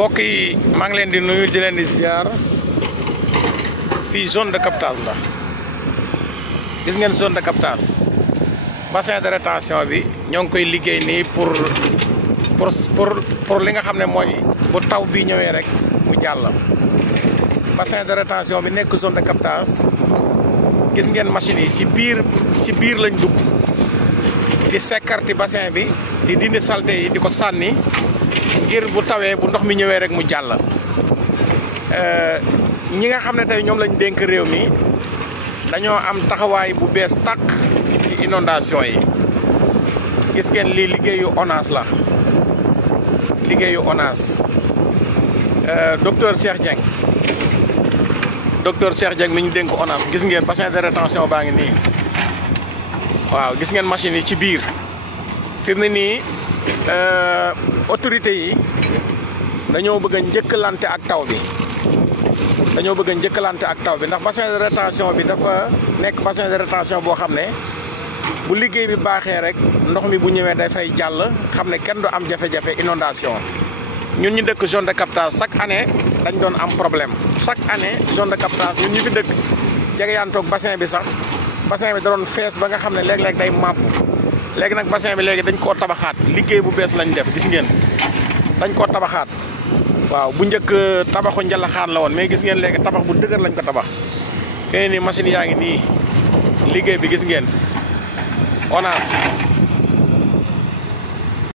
mbokk yi maa ngi leen di nuyu di leen di ziar fii zone de captage la gis ngeen zone de captage bassin de rétention bi ñoo ngi koy liggéey nii pour li nga xam ne mooy bu taw bi ñëwee rek mu jàll. Bassin de rétention bi nekk zone de captage gis ngeen machine yi ci biir lañ dugg di sekkarti bassin bi di dindi saleté yi di ko sànni ngir bu tawee bu ndox mi ñëwee rek mu jàll. ñi nga xam ne tey ñoom lañ dénk réew mi dañoo am taxawaay bu bees tàq ci inondation yi. gis ngeen lii liggéeyu ONAS la liggéeyu ONAS docteur Cheikh Dieng mi ñu dénk ONAS gis ngeen bassin de rétention baa ngi nii waaw gis ngeen machine yi ci biir fi mu ne nii autorité yi dañoo bëgg a njëkkalante ak taw bi ndax bassin de rétention bi dafa nekk bassin de rétention boo xam ne bu liggéey bi baaxee rek ndox mi bu ñëwee dafay jàll xam ne kenn du am jafe-jafe inondation. ñun ñu dëkk zone de captage chaque année dañ doon am problème chaque année zone de captage ñun ñu fi dëkk jegeyantoog bassin bi sax bassin bi da doon fees ba nga xam ne léeg-léeg day màpp. léegi nag bassin bi léegi dañ koo tabaxaat liggéey bu bees lañ def gis ngeen dañ koo tabaxaat waaw bu njëkk tabaxu njalaxaan la woon mais gis ngeen léegi tabax bu dëgër lañ ko tabax. fii nii machine yaa ngi nii liggéey bi gis ngeen ONAS